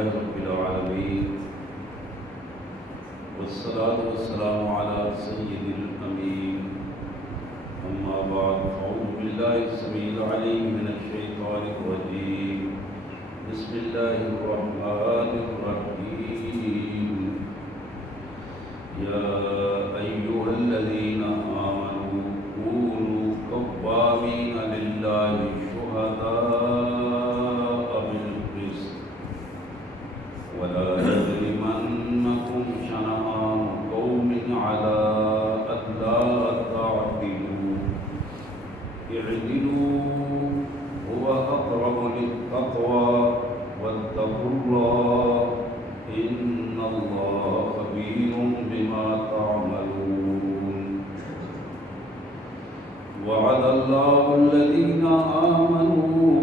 لله رب العالمين والصلاة والسلام على سيد الأمين أما بعد أعوذ بالله السميع العليم من الشيطان الرجيم بسم الله الرحمن الرحيم يا أيها الذين آمنوا كونوا قوامين لله شهداء بالقسط ولا يجرمنكم شنآن قوم على ألا تعدلوا اعدلوا هو أقرب للتقوى واتقوا الله إن الله خبير بما تعملون وعد الله الذين آمنوا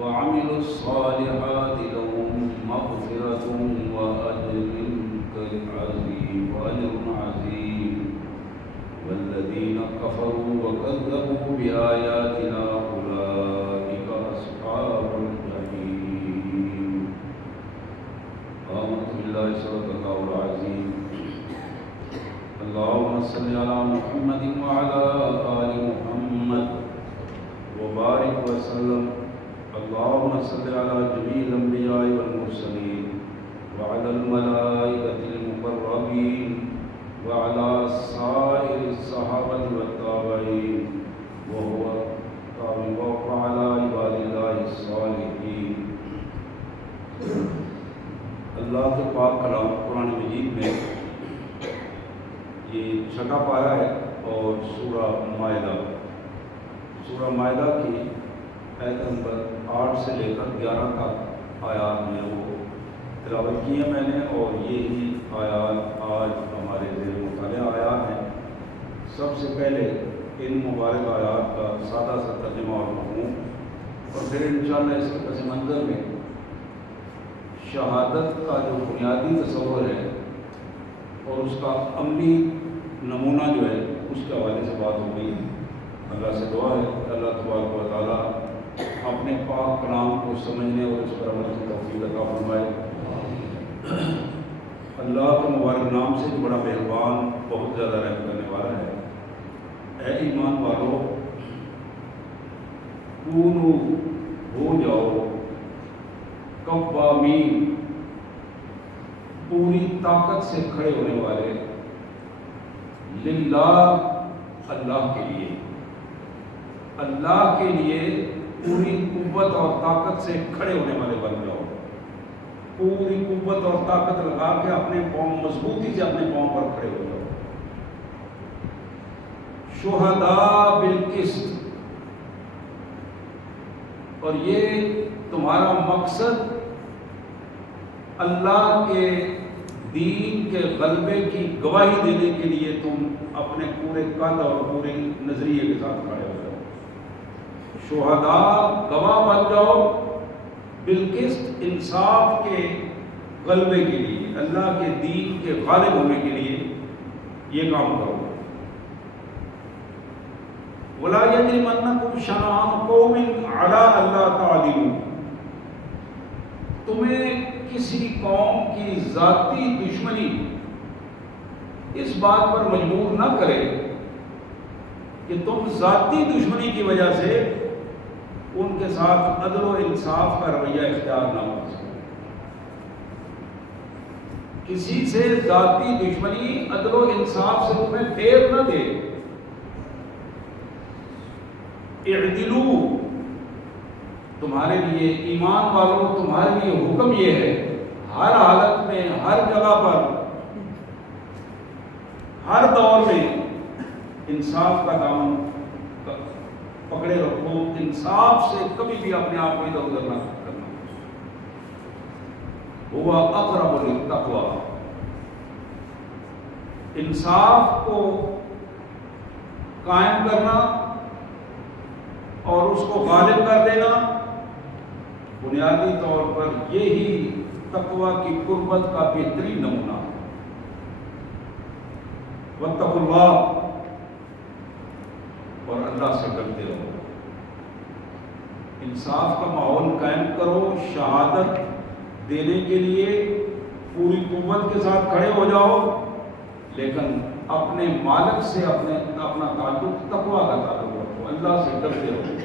وعملوا الصالحات لهم مغفرة وأجر عظيم والذين كفروا وكذبوا بآياتنا أولئك أصحاب الجحيم آمنت بالله صدق الله العظيم اللهم صل على محمد وعلى آل محمد وبارك وسلم اللهم صل على جميع الأنبياء والمرسلين وعلى الملائكة المقربين وعلى سائر الصحابة والتابعين وعلى عباد الله الصالحين. اللہ کے پاک کلام قرآن مجید میں یہ چھٹا پارہ ہے اور سورہ مائدہ کی آیت نمبر 8 سے لے کر 11 تک آیات میں وہ تلاوت کی ہے میں نے، اور یہی آیات آج ہمارے زیر مطالعہ آیات ہیں. سب سے پہلے ان مبارک آیات کا سادہ سا ترجمہ اور مفہوم، اور پھر انشاءاللہ اس کے پس منظر میں شہادت کا جو بنیادی تصور ہے اور اس کا عملی نمونہ جو ہے اس کے حوالے سے بات ہوگی. اللہ سے دعا ہے کہ اللہ تبارک و تعالیٰ اپنے پاک کلام کو سمجھنے اور اس پر عمل کی توفیق عطا فرمائے. اللہ کے مبارک نام سے بڑا مہربان، بہت زیادہ رحم کرنے والا ہے. اے ایمان والو، کونو ہو جاؤ قوامین، پوری طاقت سے کھڑے ہونے والے، للہ، اللہ کے لیے، اللہ کے لیے پوری قوت اور طاقت سے کھڑے ہونے والے بن جاؤ. پوری قوت اور طاقت لگا کے اپنے قوم، مضبوطی سے اپنے قوم پر کھڑے ہو جاؤ. شہداء بالقسط، اور یہ تمہارا مقصد اللہ کے دین کے غلبے کی گواہی دینے کے لیے تم اپنے پورے قد اور پورے نظریے کے ساتھ کھڑے ہو جاؤ. شہداء، گواہ بن جاؤ، بالقسط، انصاف کے غلبے کے لیے، اللہ کے دین کے غالب ہونے کے لیے یہ کام کرو. وَلَا يَجْرِمَنَّكُمْ شَنَآنُ قَوْمٍ عَلَىٰ أَلَّا تَعْدِلُوا، تمہیں کسی قوم کی ذاتی دشمنی اس بات پر مجبور نہ کرے کہ تم ذاتی دشمنی کی وجہ سے ان کے ساتھ عدل و انصاف کا رویہ اختیار نہ ہو سکے. کسی سے ذاتی دشمنی عدل و انصاف سے تمہیں پھیر نہ دے. اعدلوا، تمہارے لیے ایمان والوں، تمہارے لیے حکم یہ ہے، ہر حالت میں، ہر جگہ پر، ہر دور میں انصاف کا دامن پکڑے رکھو. انصاف سے کبھی بھی اپنے آپ کو ادھر ادھر نہ کرنا. ہوا اقرب للتقوی، انصاف کو قائم کرنا اور اس کو غالب کر دینا بنیادی طور پر یہی تقوی کی قربت کا بہترین نمونہ. واتقوا اللہ، اور اللہ سے ڈرتے رہو. انصاف کا ماحول قائم کرو. شہادت دینے کے لیے پوری قوت کے ساتھ کھڑے ہو جاؤ، لیکن اپنے مالک سے اپنا تعلق تقویٰ کا تعلق رکھو، اللہ سے ڈرتے رہو۔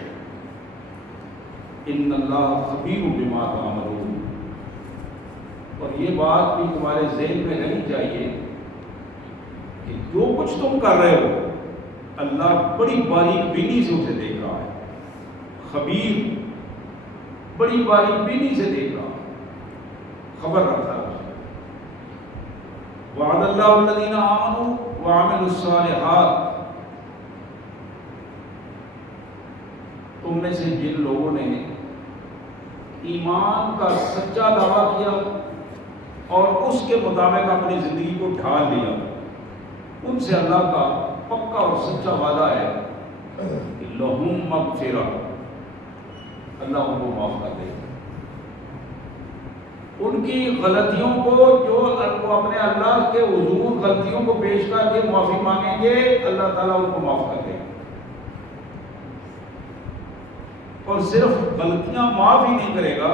ان اللہ خبیر بما تعملون۔ اور یہ بات بھی تمہارے ذہن میں رہنی چاہیے کہ جو کچھ تم کر رہے ہو اللہ بڑی باریک بینی سے اسے دیکھ رہا ہے۔ خبیر بڑی باریک بینی سے دیکھ رہا ہے، خبر رکھتا ہے۔ وعد اللہ الذین آمنوا وعملوا الصالحات، تم میں سے جن لوگوں نے ایمان کا سچا دعویٰ کیا اور اس کے مطابق اپنی زندگی کو ڈھال لیا، ان سے اللہ کا پکا اور سچا وعدہ ہے کہ لہم مغفرہ، اللہ ان کو معاف کر دے گا۔ ان کی غلطیوں کو جو وہ اپنے اللہ کے حضور غلطیوں کو پیش کر کے معافی مانگیں گے، اللہ تعالیٰ ان کو معاف کر دے گا۔ اور صرف غلطیاں معاف ہی نہیں کرے گا،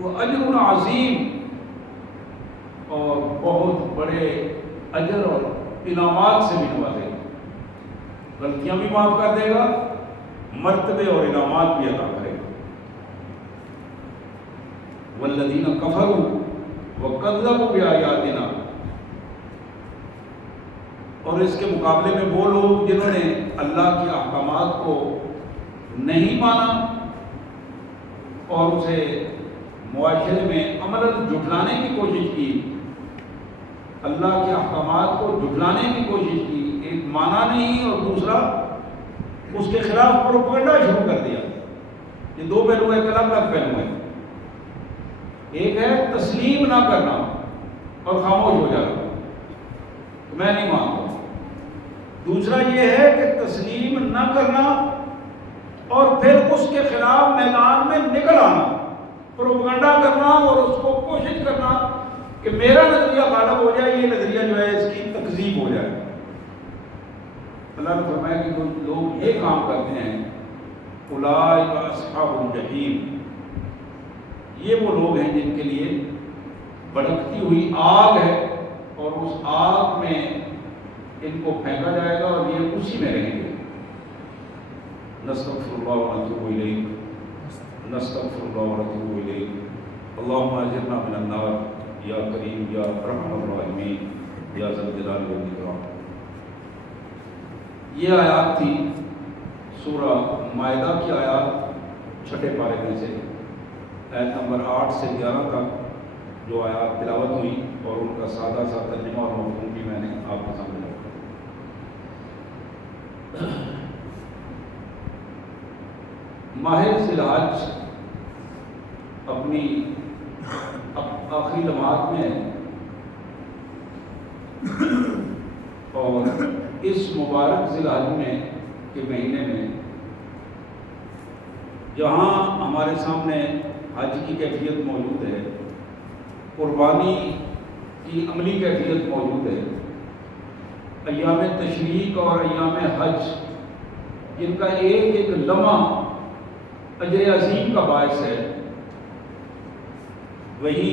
وہ اجر عظیم اور بہت بڑے اجر اور انعامات سے بھی نوازے گا۔ غلطیاں بھی معاف کر دے گا، مرتبے اور انعامات بھی عطا کرے گا۔ والذین کفروا وکذبوا بآیاتنا، اور اس کے مقابلے میں وہ لوگ جنہوں نے اللہ کے احکامات کو نہیں مانا اور اسے معاشرے میں عملاً جھٹلانے کی کوشش کی، اللہ کے احکامات کو جھٹلانے کی کوشش کی، ایک مانا نہیں اور دوسرا اس کے خلاف پروپیگنڈا شروع کر دیا۔ یہ دو پہلو ہیں، الگ الگ پہلو ہیں۔ ایک ہے تسلیم نہ کرنا اور خاموش ہو جانا، میں نہیں مانتا۔ دوسرا یہ ہے کہ تسلیم نہ کرنا اور پھر اس کے خلاف میدان میں نکل آنا، پروپیگنڈا کرنا اور اس کو کوشش کرنا کہ میرا نظریہ غالب ہو جائے، یہ نظریہ جو ہے اس کی تکذیب ہو جائے۔ اللہ نے فرمایا کہ جو لوگ یہ کام کرتے ہیں اولئک اصحاب الجحیم، یہ وہ لوگ ہیں جن کے لیے بھڑکتی ہوئی آگ ہے اور اس آگ میں ان کو پھینکا جائے گا اور یہ اسی میں رہیں گے۔ نستغفر اللہ ونتوب الیہ، نستغفر اللہ ونتوب الیہ، اللہم اجرنا من النار یا کریم یا ارحم الراحمین یا ذا الجلال والاکرام۔ یہ آیات تھی سورہ مائدہ کی آیات، چھٹے پارے میں سے آیت نمبر 8 سے 11 تک جو آیات تلاوت ہوئی، اور ان کا سادہ سا ترجمہ اور مفہوم بھی میں نے آپ کے سامنے رکھا۔ ماہ ذی الحج اپنی آخری لمحات میں ہے، اور اس مبارک ذی الحج میں کے مہینے میں جہاں ہمارے سامنے حج کی کیفیت موجود ہے، قربانی کی عملی کیفیت موجود ہے، ایام تشریق اور ایام حج جن کا ایک ایک لمحہ اجر عظیم کا باعث ہے، وہی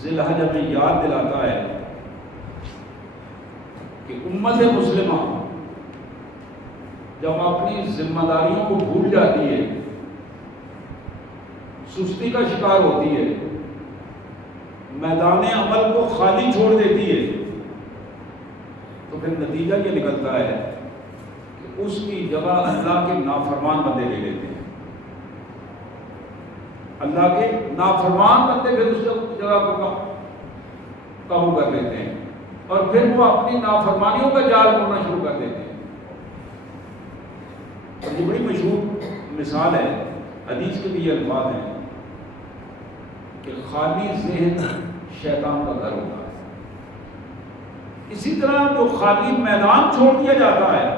ذی الحج ہمیں یاد دلاتا ہے کہ امت مسلمہ جب اپنی ذمہ داریوں کو بھول جاتی ہے، سستی کا شکار ہوتی ہے، میدان عمل کو خالی چھوڑ دیتی ہے، تو پھر نتیجہ یہ نکلتا ہے کہ اس کی جگہ اللہ کے نافرمان بندے لے لیتے ہیں۔ اللہ کے نافرمان بندے پھر اس جگہ کو قابو کر لیتے ہیں، اور پھر وہ اپنی نافرمانیوں کا جال بننا شروع کر دیتے ہیں۔ اور یہ بڑی مشہور مثال ہے، حدیث کے بھی یہ الفاظ ہیں کہ خالی ذہن شیطان کا گھر ہوتا ہے۔ اسی طرح جو خالی میدان چھوڑ دیا جاتا ہے،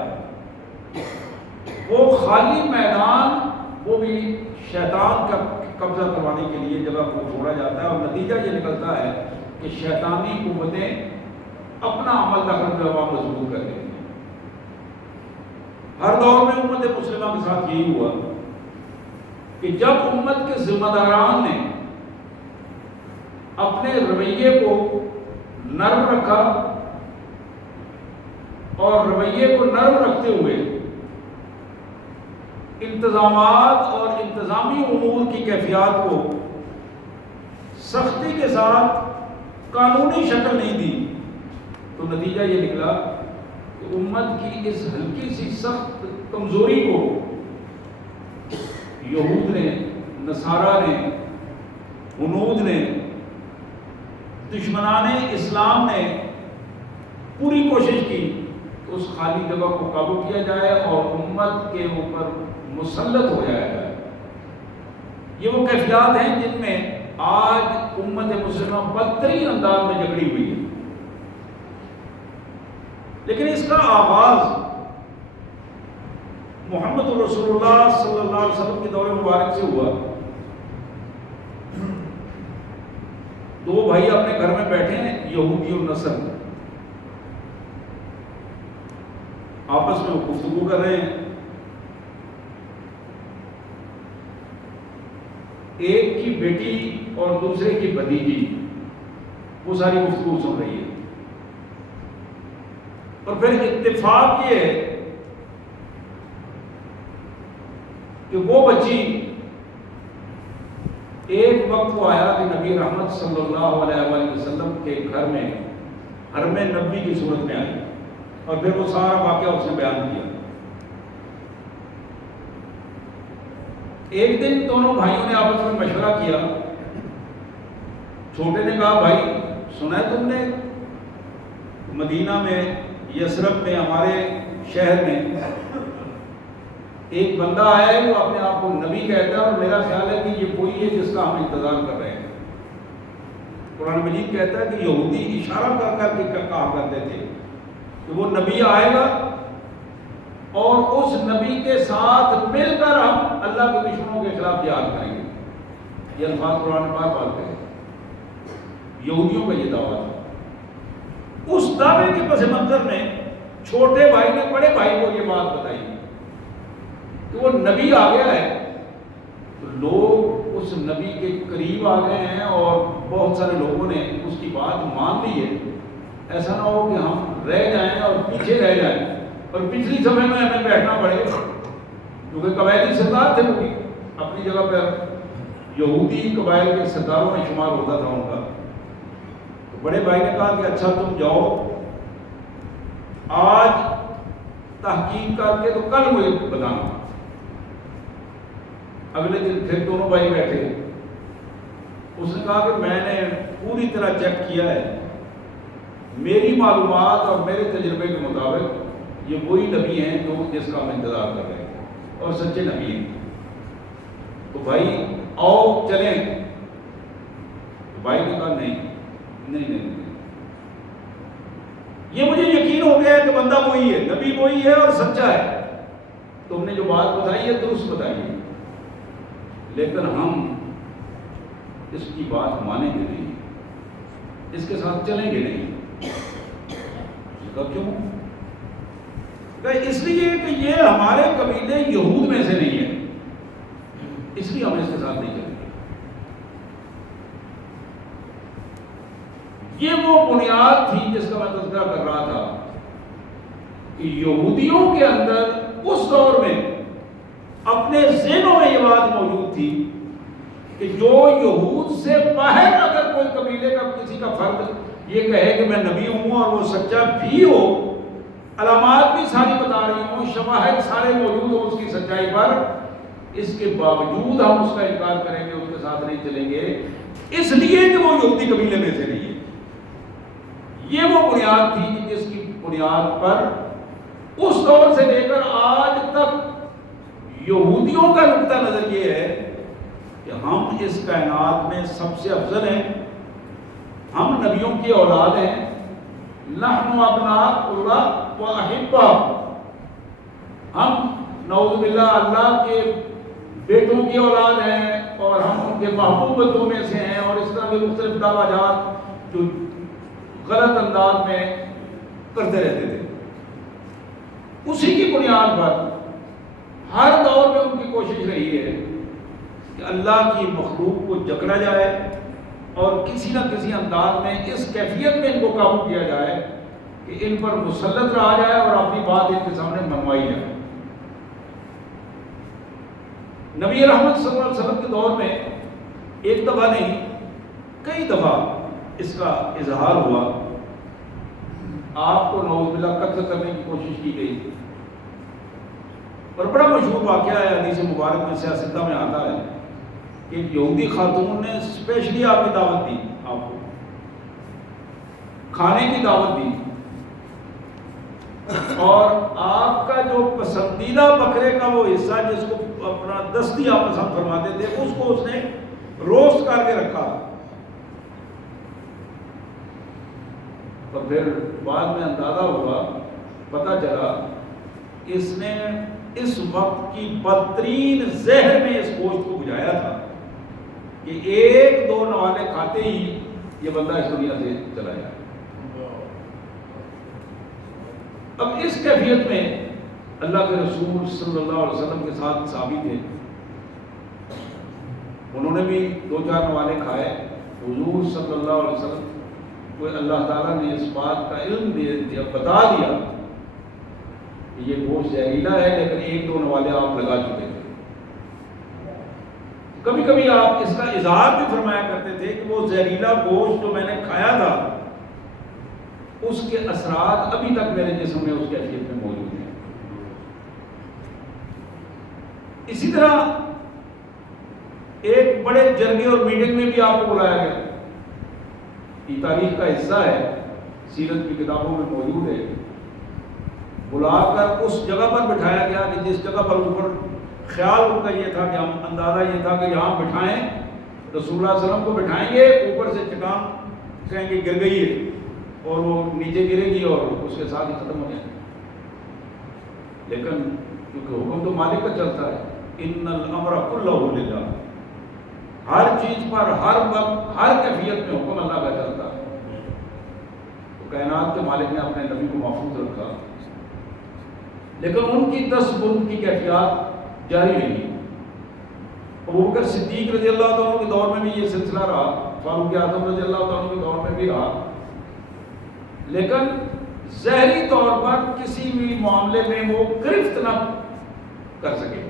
وہ خالی میدان وہ بھی شیطان کا قبضہ کروانے کے لیے جگہ کو چھوڑا جاتا ہے، اور نتیجہ یہ نکلتا ہے کہ شیطانی قوتیں اپنا عمل دخل میں مضبوط کر دیتی ہیں۔ ہر دور میں امت مسلمہ کے ساتھ یہی ہوا کہ جب امت کے ذمہ داران نے اپنے رویے کو نرم رکھا اور رویے کو نرم رکھتے ہوئے انتظامات اور انتظامی امور کی کیفیات کو سختی کے ساتھ قانونی شکل نہیں دی، تو نتیجہ یہ نکلا کہ امت کی اس ہلکی سی سخت کمزوری کو یہود نے، نصارہ نے، ہنود نے، دشمنان اسلام نے پوری کوشش کی کہ اس خالی جگہ کو قابو کیا جائے اور امت کے اوپر مسلط ہو جایا جائے۔ یہ وہ کیفیات ہیں جن میں آج امت مسلمہ بدترین انداز میں جھگڑی ہوئی ہے، لیکن اس کا آغاز محمد رسول اللہ صلی اللہ علیہ وسلم کے دور مبارک سے ہوا۔ دو بھائی اپنے گھر میں بیٹھے ہیں، یہودی اور نصر، آپس میں وہ گفتگو کر رہے ہیں۔ ایک کی بیٹی اور دوسرے کی بھتیجی وہ ساری گفتگو سن رہی ہے، اور پھر اتفاق یہ ہے کہ وہ بچی ایک وقت کو آیا کہ نبی رحمت صلی اللہ علیہ وآلہ وسلم کے گھر میں حرم نبی کی صورت میں آئی، اور پھر وہ سارا واقعہ اس نے بیان کیا۔ ایک دن دونوں بھائیوں نے آپس میں مشورہ کیا۔ چھوٹے نے کہا، بھائی سنا ہے تم نے مدینہ میں، یثرب میں، ہمارے شہر میں ایک بندہ آیا ہے، وہ اپنے آپ کو نبی کہتا ہے، اور میرا خیال ہے کہ یہ وہی ہے جس کا ہم انتظار کر رہے ہیں۔ قرآن مجید کہتا ہے کہ یہودی اشارہ کر کر کے کہا کرتے تھے کہ وہ نبی آئے گا اور اس نبی کے ساتھ مل کر ہم اللہ کے دشمنوں کے خلاف جہاد کریں گے۔ یہ الفاظ قرآن پاک پڑھتے ہیں، یہودیوں کا یہ دعویٰ تھا۔ اس دعوے کے پس منظر میں چھوٹے بھائی نے بڑے بھائی کو یہ بات بتائی کہ وہ نبی آ گیا ہے، تو لوگ اس نبی کے قریب آ گئے ہیں اور بہت سارے لوگوں نے اس کی بات مان لی ہے۔ ایسا نہ ہو کہ ہم رہ جائیں اور پیچھے رہ جائیں اور پچھلی صفحے میں ہمیں بیٹھنا پڑے، کیونکہ قبائلی سردار تھے، وہ اپنی جگہ پر یہودی قبائل کے سرداروں میں شمار ہوتا تھا ان کا۔ تو بڑے بھائی نے کہا کہ اچھا تم جاؤ، آج تحقیق کر کے تو کل مجھے بتانا۔ اگلے دن پھر دونوں بھائی بیٹھے، اس نے کہا کہ میں نے پوری طرح چیک کیا ہے، میری معلومات اور میرے تجربے کے مطابق یہ وہی نبی ہیں جو جس کا ہم انتظار کر رہے ہیں، اور سچے نبی ہیں۔ تو بھائی آؤ چلیں۔ تو بھائی نے کہا نہیں نہیں نہیں، یہ مجھے یقین ہو گیا ہے کہ بندہ وہی ہے، نبی وہی ہے اور سچا ہے، تم نے جو بات بتائی ہے درست بتائی ہے، لیکن ہم اس کی بات مانیں گے نہیں، اس کے ساتھ چلیں گے نہیں۔ کیوں؟ اس لیے کہ یہ ہمارے قبیلے یہود میں سے نہیں ہے، اس لیے ہم اس کے ساتھ نہیں چلیں گے۔ یہ وہ بنیاد تھی جس کا میں تذکرہ کر رہا تھا کہ یہودیوں کے اندر اس دور میں اپنے ذہنوں میں یہ بات موجود تھی کہ جو یہود سے باہر اگر کوئی قبیلے کا کسی کا فرد یہ کہے کہ میں نبی ہوں اور وہ سچا بھی ہو، علامات بھی ساری بتا رہی ہوں، شواہد سارے موجود ہوں اس کی سچائی پر، اس کے باوجود ہم اس کا انکار کریں گے، اس کے ساتھ نہیں چلیں گے، اس لیے کہ وہ یہودی قبیلے میں سے نہیں ہے۔ یہ وہ بنیاد تھی جس کی بنیاد پر اس دور سے لے کر آج تک یہودیوں کا نقطہ نظر یہ ہے کہ ہم اس کائنات میں سب سے افضل ہیں، ہم نبیوں کی اولاد ہیں، نحن ابناء اللہ و احبہ، ہم نعوذ باللہ اللہ کے بیٹوں کی اولاد ہیں اور ہم ان کے محبوب بندوں میں سے ہیں، اور اس طرح کے مختلف دعویٰ جات جو غلط انداز میں کرتے رہتے تھے۔ اسی کی بنیاد پر ہر دور میں ان کی کوشش رہی ہے کہ اللہ کی مخلوق کو جکڑا جائے اور کسی نہ کسی انداز میں اس کیفیت میں ان کو قابو کیا جائے کہ ان پر مسلط رہا جائے اور اپنی بات ان کے سامنے منوائی جائے۔ نبی رحمت صلی اللہ علیہ وسلم کے دور میں ایک دفعہ نہیں کئی دفعہ اس کا اظہار ہوا، آپ کو نعوذ باللہ قتل کرنے کی کوشش کی گئی تھی، اور بڑا مشہور واقعہ ہے، حدیث مبارک میں سیاستہ میں آتا ہے کہ ایک یہودی خاتون نے اسپیشلی آپ کی دعوت دی، آپ کو کھانے کی دعوت دی، اور آپ کا جو پسندیدہ بکرے کا وہ حصہ جس کو اپنا دستی آپ پسند فرماتے تھے اس کو اس نے روسٹ کر کے رکھا، اور پھر بعد میں اندازہ ہوا، پتہ چلا اس نے اس وقت کی بدترین زہر میں اس گوشت کو بجھایا تھا کہ ایک دو نوالے کھاتے ہی یہ بندہ اس دنیا سے چلا جائے۔ اب اس کیفیت میں اللہ کے رسول صلی اللہ علیہ وسلم کے ساتھ صحابی تھے، انہوں نے بھی دو چار نوالے کھائے، حضور صلی اللہ علیہ وسلم کو اللہ تعالیٰ نے اس بات کا علم دیا، بتا دیا کہ یہ گوشت زہریلا ہے، لیکن ایک دو نوالے آپ لگا چکے تھے۔ کبھی کبھی آپ اس کا اظہار بھی فرمایا کرتے تھے کہ وہ زہریلا گوشت جو میں نے کھایا تھا اس کے اثرات ابھی تک میرے جسم میں اس کیفیت میں موجود ہیں۔ اسی طرح ایک بڑے جرگے اور میٹنگ میں بھی آپ کو بلایا گیا، یہ تاریخ کا حصہ ہے، سیرت کی کتابوں میں موجود ہے، بلا کر اس جگہ پر بٹھایا گیا کہ جس جگہ پر اوپر خیال ان کا یہ تھا کہ ہم اندازہ یہ تھا کہ یہاں بٹھائیں، رسول اللہ علیہ وسلم کو بٹھائیں گے، اوپر سے چٹان کہیں گے گر گئی ہے اور وہ نیچے گرے گی اور اس کے ساتھ ہی ختم ہو جائے گا، لیکن کیونکہ حکم تو مالک کا چلتا ہے، ان الامر کلہ للہ، ہر چیز پر ہر وقت ہر کیفیت میں حکم اللہ کا چلتا ہے، تو کائنات کے مالک نے اپنے نبی کو محفوظ رکھا، لیکن ان کی تصبر کی کیفیات جاری رہی۔ ابوبکر صدیق رضی اللہ تعالیٰ کے دور میں بھی یہ سلسلہ رہا، فاروق اعظم رضی اللہ تعالیٰ کے دور میں بھی رہا، لیکن ظاہری طور پر کسی بھی معاملے میں وہ گرفت نہ کر سکے،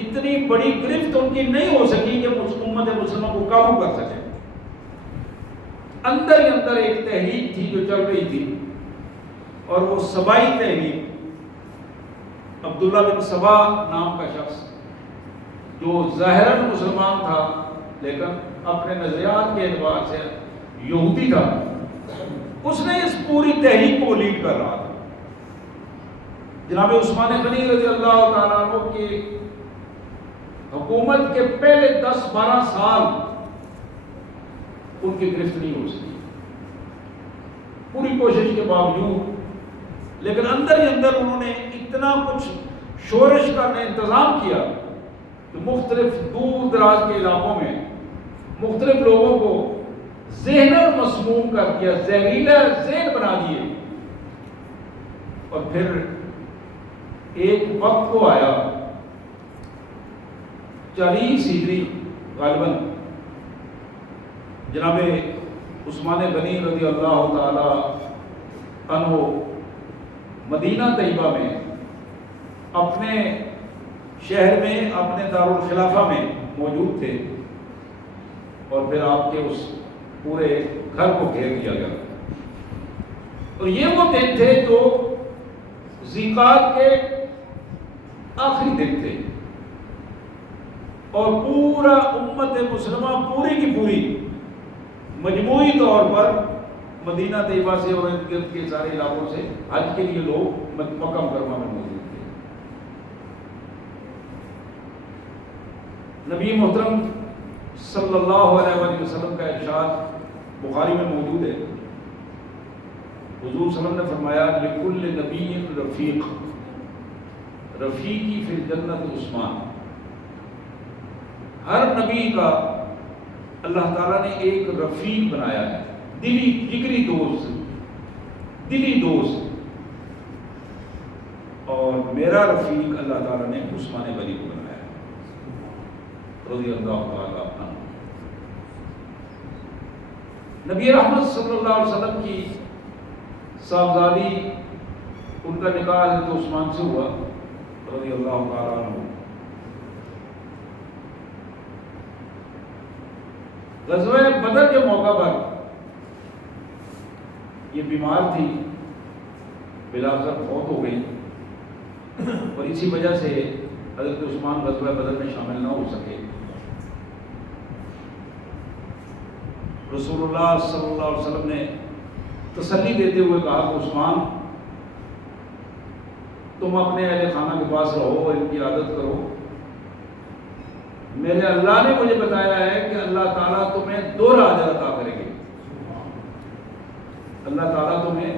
اتنی بڑی گرفت ان کی نہیں ہو سکی کہ امت مسلمہ کو قابو کر سکے۔ اندر ہی اندر ایک تحریک تھی جو چل رہی تھی، اور وہ سبائی تحریک، عبداللہ بن سبا نام کا شخص جو ظاہراً مسلمان تھا لیکن اپنے نظریات کے اعتبار سے یہودی تھا، اس نے اس پوری تحریک کو لیڈ کر رہا تھا۔ جناب عثمان غنی رضی اللہ تعالیٰ عنہ کی حکومت کے پہلے 10-12 سال ان کی گرفت نہیں ہو سکی، پوری کوشش کے باوجود، لیکن اندر ہی اندر انہوں نے اتنا کچھ شورش کا انتظام کیا کہ مختلف دور دراز کے علاقوں میں مختلف لوگوں کو ذہن مسموم کر دیا، زہریلا ذہن بنا دیے، اور پھر ایک وقت کو آیا 40 ہجری غالباً، جناب عثمان غنی رضی اللہ تعالی عنہ مدینہ طیبہ میں اپنے شہر میں اپنے دارالخلافہ میں موجود تھے، اور پھر آپ کے اس پورے گھر کو گھیر دیا گیا، اور یہ وہ دن تھے جو ذیقعد کے آخری دن تھے، اور پورا امت مسلمہ پوری کی پوری مجموعی طور پر مدینہ طیبہ سے اور ارد گرد کے سارے علاقوں سے حج کے لیے لوگ مکہ مکرمہ میں موجود تھے۔ نبی محترم صلی اللہ علیہ وآلہ وسلم کا ارشاد بخاری میں موجود ہے، حضور صلی اللہ علیہ وسلم نے فرمایا لِكُلِّ نَبِيٍّ رَفِيقٌ رفیقی فی الجنت عثمان، ہر نبی کا اللہ تعالیٰ نے ایک رفیق بنایا ہے، دلی جگری دوست، دلی دوست، اور میرا رفیق اللہ تعالیٰ نے عثمان غنی کو بنایا ہے۔ رضی اللہ تعالیٰ عنہ۔ نبی رحمت صلی اللہ علیہ وسلم کی صاحبزادی، ان کا نکاح حضرت عثمان سے ہوا رضی اللہ تعالیٰ عنہ۔ غزوہ بدر کے موقع پر یہ بیمار تھی، بلاخر فوت ہو گئی، اور اسی وجہ سے حضرت عثمان غزوہ بدر میں شامل نہ ہو سکے۔ رسول اللہ صلی اللہ علیہ وسلم نے تسلی دیتے ہوئے کہا کہ عثمان، تم اپنے اہل خانہ کے پاس رہو، ان کی عادت کرو، میرے اللہ نے مجھے بتایا ہے کہ اللہ تعالیٰ تمہیں دوہرا اجر عطا کریں گے، اللہ تعالیٰ تمہیں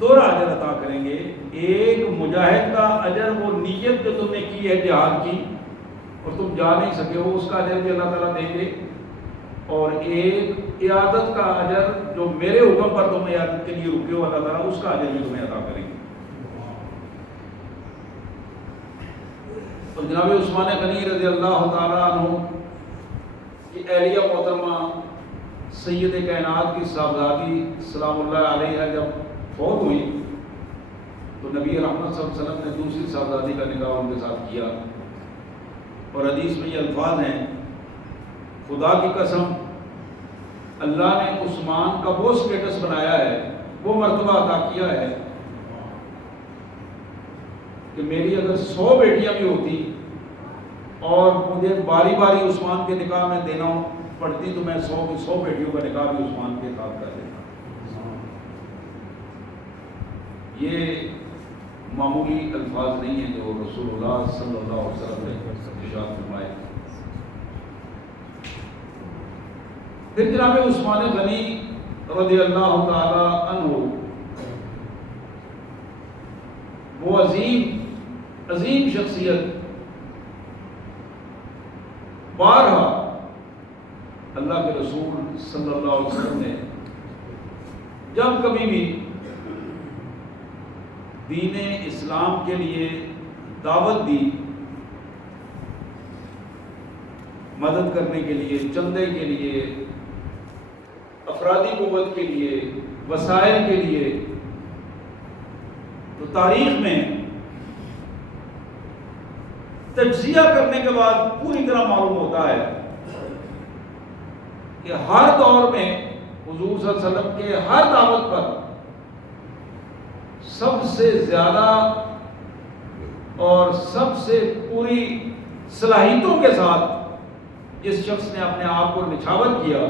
دوہرا اجر عطا کریں گے۔ ایک مجاہد کا اجر، وہ نیت جو تم نے کی ہے جہاد کی اور تم جا نہیں سکے ہو، اس کا اجر بھی اللہ تعالیٰ دیں گے، اور ایک عیادت کا اجر جو میرے حکم پر تم عیادت کے لیے رکے ہو، اللہ تعالیٰ اس کا اجر بھی تمہیں عطا کریں گے۔ اور جناب عثمان غنی رضی اللہ تعالیٰ عنہ کی اہلیہ محترمہ سید کائنات کی صاحبزادی سلام اللہ علیہ جب فوت ہوئی تو نبی رحمت صلی اللہ علیہ وسلم نے دوسری صاحبزادی کا نکاح ان کے ساتھ کیا، اور حدیث میں یہ الفاظ ہیں، خدا کی قسم اللہ نے عثمان کا وہ سٹیٹس بنایا ہے، وہ مرتبہ عطا کیا ہے کہ میری اگر 100 بیٹیاں بھی ہوتی اور مجھے باری باری عثمان کے نکاح میں دینا پڑتی تو میں 100 بیٹیوں کا نکاح بھی عثمان کے ساتھ کر دیتا۔ یہ معمولی الفاظ نہیں ہیں جو رسول اللہ صلی اللہ علیہ وسلم نے ارشاد فرمائے۔ پھر جناب عثمان غنی رضی اللہ تعالی عنہ، وہ عظیم شخصیت، بارہا اللہ کے رسول صلی اللہ علیہ وسلم نے جب کبھی بھی دین اسلام کے لیے دعوت دی، مدد کرنے کے لیے، چندے کے لیے، افرادی قوت کے لیے، وسائل کے لیے، تو تاریخ میں تجزیہ کرنے کے بعد پوری طرح معلوم ہوتا ہے کہ ہر دور میں حضور صلی اللہ علیہ وسلم کے ہر دعوت پر سب سے زیادہ اور سب سے پوری صلاحیتوں کے ساتھ جس شخص نے اپنے آپ کو نچھاور کیا،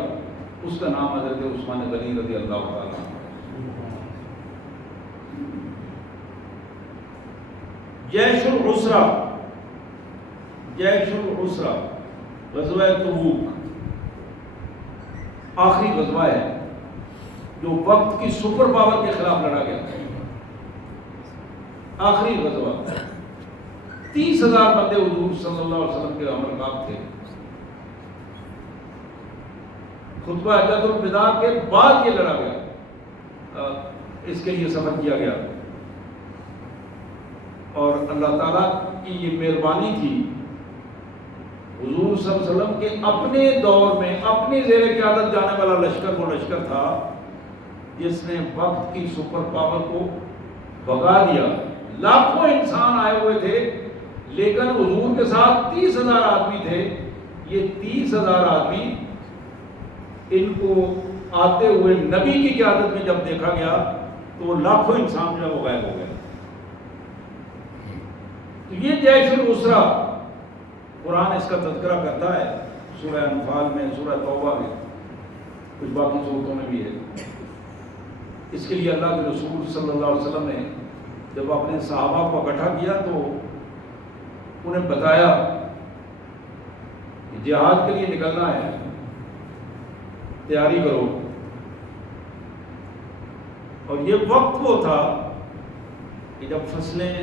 اس کا نام حضرت عثمان غنی رضی اللہ تعالیٰ۔ جیش العسرہ غزوہ تبوک آخری غزوہ ہے جو وقت کی سپر پاور کے خلاف لڑا گیا، آخری غزوہ۔ 30,000 بندے حضور صلی اللہ علیہ وسلم کے امرکاب تھے۔ خطبہ حجۃ الوداع کے بعد یہ لڑا گیا، اس کے لیے سفر کیا گیا، اور اللہ تعالیٰ کی یہ مہربانی تھی، حضور صلی اللہ علیہ وسلم کے اپنے دور میں اپنی زیر قیادت جانے والا لشکر وہ لشکر تھا جس نے وقت کی سپر پاور کو بھگا دیا۔ لاکھوں انسان آئے ہوئے تھے لیکن حضور کے ساتھ 30,000 آدمی تھے۔ یہ 30,000 آدمی ان کو آتے ہوئے نبی کی قیادت میں جب دیکھا گیا تو وہ لاکھوں انسان جو ہے وہ غائب ہو گئے۔ تو یہ جیش العسرہ قرآن اس کا تذکرہ کرتا ہے، سورہ انفال میں، سورہ توبہ میں، کچھ باقی صورتوں میں بھی ہے۔ اس کے لیے اللہ کے رسول صلی اللہ علیہ وسلم نے جب اپنے صحابہ کو اکٹھا کیا تو انہیں بتایا کہ جہاد کے لیے نکلنا ہے، تیاری کرو۔ اور یہ وقت وہ تھا کہ جب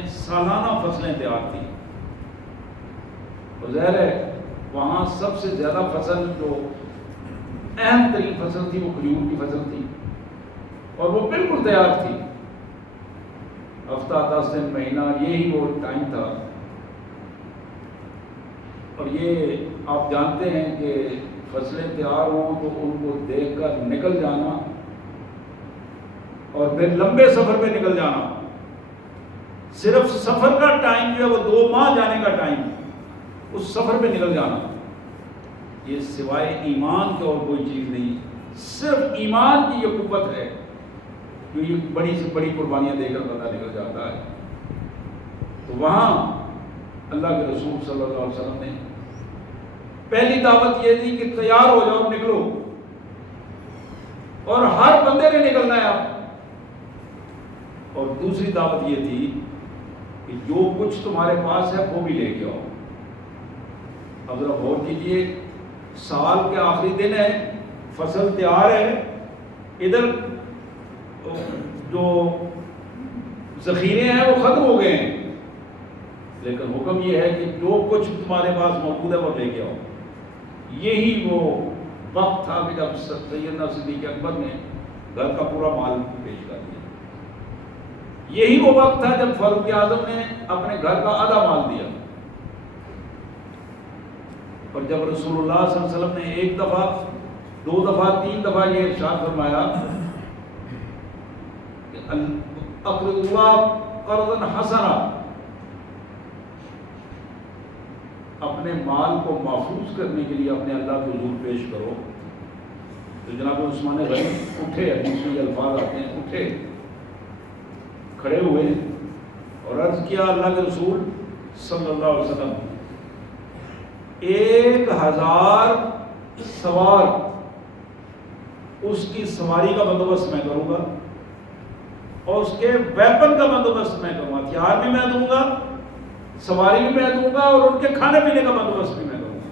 سالانہ فصلیں تیار تھیں، اور ظاہر ہے وہاں سب سے زیادہ فصل جو اہم ترین فصل تھی وہ کھجور کی فصل تھی، اور وہ بالکل تیار تھی۔ ہفتہ 10 دن مہینہ یہی وہ ٹائم تھا، اور یہ آپ جانتے ہیں کہ فصلیں تیار ہوں تو ان کو دیکھ کر نکل جانا اور پھر لمبے سفر پہ نکل جانا، صرف سفر کا ٹائم جو ہے وہ 2 ماہ جانے کا ٹائم، اس سفر پہ نکل جانا، یہ سوائے ایمان کے اور کوئی چیز نہیں، صرف ایمان کی یہ قوت ہے جو یہ بڑی سے بڑی قربانیاں دے کر بندہ نکل جاتا ہے۔ تو وہاں اللہ کے رسول صلی اللہ علیہ وسلم نے پہلی دعوت یہ تھی کہ تیار ہو جاؤ، نکلو، اور ہر بندے نے نکلنا ہے اب۔ اور دوسری دعوت یہ تھی کہ جو کچھ تمہارے پاس ہے وہ بھی لے کے آؤ۔ اب ذرا غور کیجیے، سال کے آخری دن ہے، فصل تیار ہے، ادھر جو ذخیرے ہیں وہ ختم ہو گئے ہیں، لیکن حکم یہ ہے کہ جو کچھ تمہارے پاس موجود ہے وہ لے کے آؤ۔ یہی وہ وقت تھا کہ جب سیدنا صدیق اکبر نے گھر کا پورا مال پیش کر دیا۔ یہی وہ وقت تھا جب فاروق اعظم نے اپنے گھر کا آدھا مال دیا۔ اور جب رسول اللہ صلی اللہ علیہ وسلم نے 1 دفعہ 2 دفعہ 3 دفعہ یہ ارشاد فرمایا کہ اقرضوا اللہ قرضا حسنا، اپنے مال کو محفوظ کرنے کے لیے اپنے اللہ کے حضور پیش کرو، تو جناب عثمان غنی اٹھے، حدیث میں الفاظ آتے ہیں، اٹھے، کھڑے ہوئے اور عرض کیا اللہ کے رسول صلی اللہ علیہ وسلم 1000 سوار، اس کی سواری کا بندوبست میں کروں گا اور اس کے ویپن کا بندوبست میں کروں گا، ہتھیار بھی میں دوں گا، سواری بھی میں دوں گا، اور ان کے کھانے پینے کا بندوبست بھی میں کروں گا۔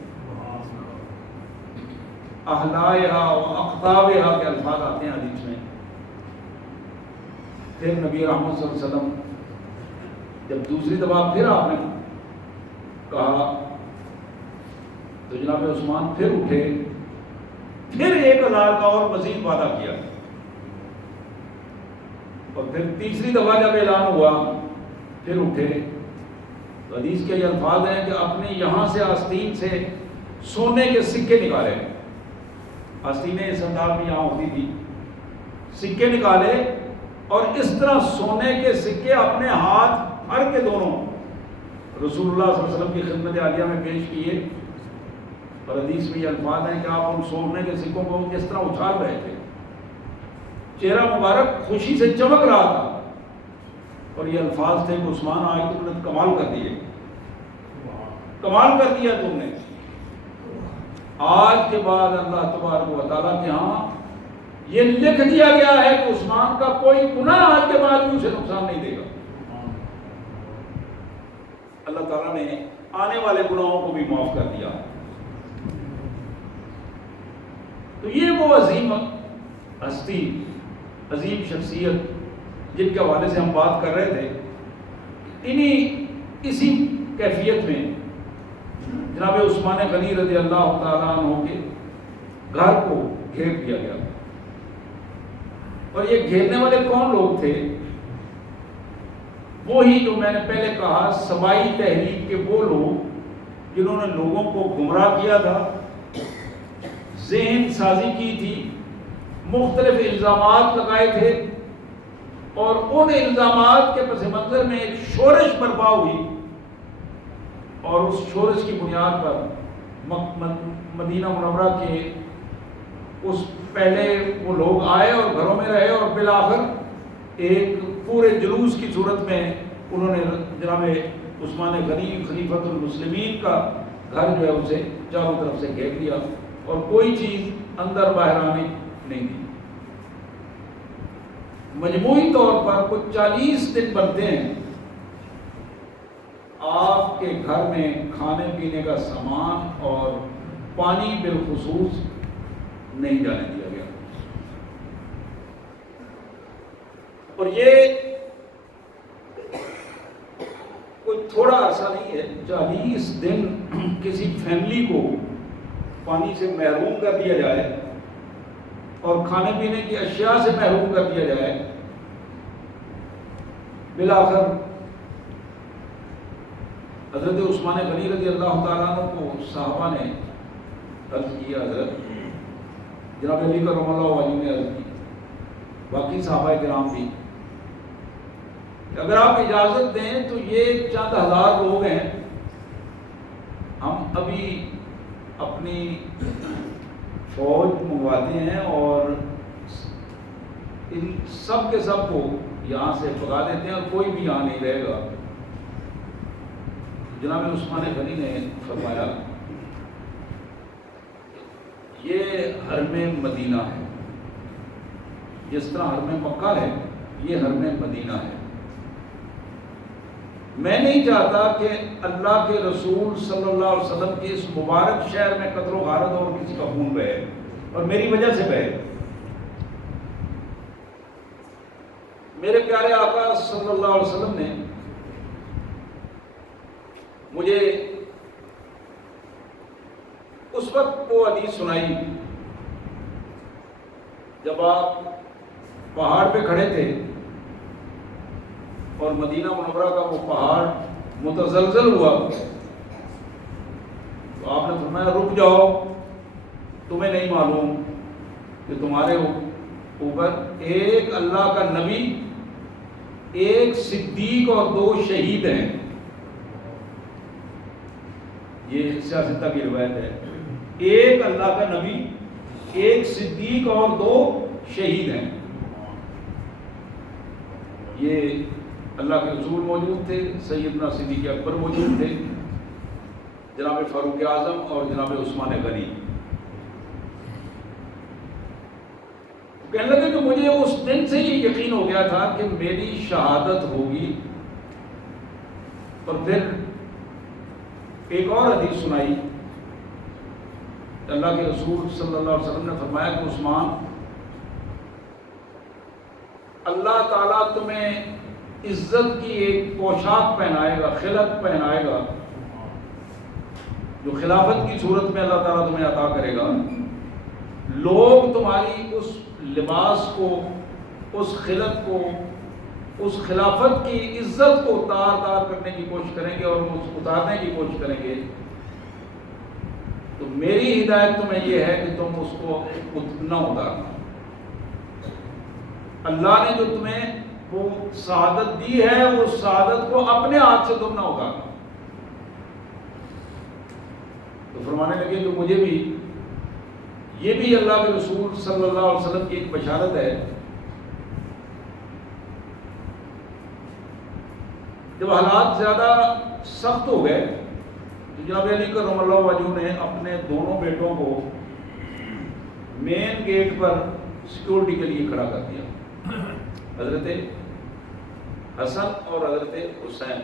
اہلائہا و اقطابہا کے الفاظ آتے ہیں حدیث میں۔ پھر نبی رحمت صلی اللہ علیہ وسلم جب دوسری دفعہ پھر آپ نے کہا تو جناب عثمان پھر اٹھے، پھر 1000 کا اور مزید وعدہ کیا، اور پھر تیسری دفعہ جب اعلان ہوا پھر اٹھے۔ تو حدیث کے یہ الفاظ ہیں کہ اپنے یہاں سے آستین سے سونے کے سکے نکالے، آستینیں اس انداز میں یہاں ہوتی تھی، سکے نکالے اور اس طرح سونے کے سکے اپنے ہاتھ ہر کے دونوں رسول اللہ صلی اللہ علیہ وسلم کی خدمت عالیہ میں پیش کیے۔ اور حدیث میں یہ الفاظ ہیں کہ آپ ان سونے کے سکوں کو کس طرح اچھال رہے تھے، چہرہ مبارک خوشی سے چمک رہا تھا، اور یہ الفاظ تھے کہ عثمان آج تم نے کمال کر دیے، کمال کر دیا تم نے، آج کے بعد اللہ تبارک و تعالیٰ کے ہاں یہ لکھ دیا گیا ہے کہ عثمان کا کوئی گناہ آج کے بعد بھی اسے نقصان نہیں دے گا۔ اللہ تعالیٰ نے آنے والے گناہوں کو بھی معاف کر دیا۔ تو یہ وہ عظیم ہستی، عظیم شخصیت جن کے حوالے سے ہم بات کر رہے تھے، اسی کیفیت میں جناب عثمان غنی رضی اللہ تعالیٰ عنہ کے گھر کو گھیر دیا گیا۔ اور یہ گھیرنے والے کون لوگ تھے؟ وہی جو میں نے پہلے کہا، سبائی تحریک کے وہ لوگ جنہوں نے لوگوں کو گمراہ کیا تھا، ذہن سازی کی تھی، مختلف الزامات لگائے تھے، اور ان الزامات کے پس منظر میں ایک شورش برپا ہوئی، اور اس شورش کی بنیاد پر مدینہ منورہ کے اس پہلے وہ لوگ آئے اور گھروں میں رہے، اور بالآخر ایک پورے جلوس کی صورت میں انہوں نے جناب عثمان غنی خلیفۃ المسلمین کا گھر جو ہے اسے چاروں طرف سے گھیر لیا، اور کوئی چیز اندر باہر آنے نہیں دی۔ مجموعی طور پر کچھ 40 دن بنتے ہیں، آپ کے گھر میں کھانے پینے کا سامان اور پانی بالخصوص نہیں جانے دیا گیا۔ اور یہ کوئی تھوڑا عرصہ نہیں ہے، 40 دن کسی فیملی کو پانی سے محروم کر دیا جائے اور کھانے پینے کی اشیاء سے محروم کر دیا جائے، بالآخر حضرت عثمان غنی رضی اللہ تعالیٰ عنہ کو صحابہ نے عرض کیا، حضرت جناب علی کرم اللہ وجہ نے عرض کی، باقی صحابہ کرام بھی، کہ اگر آپ اجازت دیں تو یہ چند ہزار لوگ ہیں، ہم ابھی اپنی فوج منگواتے ہیں اور ان سب کے سب کو یہاں سے بھگا دیتے ہیں اور کوئی بھی یہاں نہیں رہے گا۔ جناب عثمان غنی نے فرمایا یہ حرم مدینہ ہے، جس طرح حرم مکہ ہے یہ حرم مدینہ ہے، میں نہیں چاہتا کہ اللہ کے رسول صلی اللہ علیہ وسلم کے اس مبارک شہر میں قتل و غارت اور کسی کا خون بہے اور میری وجہ سے بہے۔ میرے پیارے آقا صلی اللہ علیہ وسلم نے مجھے اس وقت وہ حدیث سنائی جب آپ پہاڑ پہ کھڑے تھے اور مدینہ منورہ کا وہ پہاڑ متزلزل ہوا، تو آپ نے فرمایا رک جاؤ، تمہیں نہیں معلوم کہ تمہارے اوپر ایک اللہ کا نبی، ایک صدیق اور 2 شہید ہیں۔ یہ سیاستہ کی روایت ہے، ایک اللہ کا نبی، ایک صدیق اور 2 شہید ہیں۔ یہ اللہ کے رسول موجود تھے، سیدنا صدیق اکبر موجود تھے، جناب فاروق اعظم اور جناب عثمان غنی۔ کہنے لگے کہ مجھے اس دن سے یہ یقین ہو گیا تھا کہ میری شہادت ہوگی۔ اور پھر ایک اور حدیث سنائی، اللہ کے رسول صلی اللہ علیہ وسلم نے فرمایا کہ عثمان، اللہ تعالیٰ تمہیں عزت کی ایک پوشاک پہنائے گا، خلعت پہنائے گا، جو خلافت کی صورت میں اللہ تعالیٰ تمہیں عطا کرے گا۔ لوگ تمہاری اس لباس کو، اس خلعت کو، اس خلافت کی عزت کو تار کرنے کی کوشش کریں گے اور اس اتارنے کی کوشش کریں گے۔ تو میری ہدایت تمہیں یہ ہے کہ تم اس کو نہ اتارنا۔ اللہ نے جو تمہیں وہ سعادت دی ہے، وہ سعادت کو اپنے ہاتھ سے تم نہ اتارنا۔ تو فرمانے لگے کہ مجھے بھی یہ بھی اللہ کے رسول صلی اللہ علیہ وسلم کی ایک بشارت ہے۔ جب حالات زیادہ سخت ہو گئے تو جناب علی کرم اللہ وجہ نے اپنے دونوں بیٹوں کو مین گیٹ پر سیکورٹی کے لیے کھڑا کر دیا، حضرت حسن اور حضرت حسین۔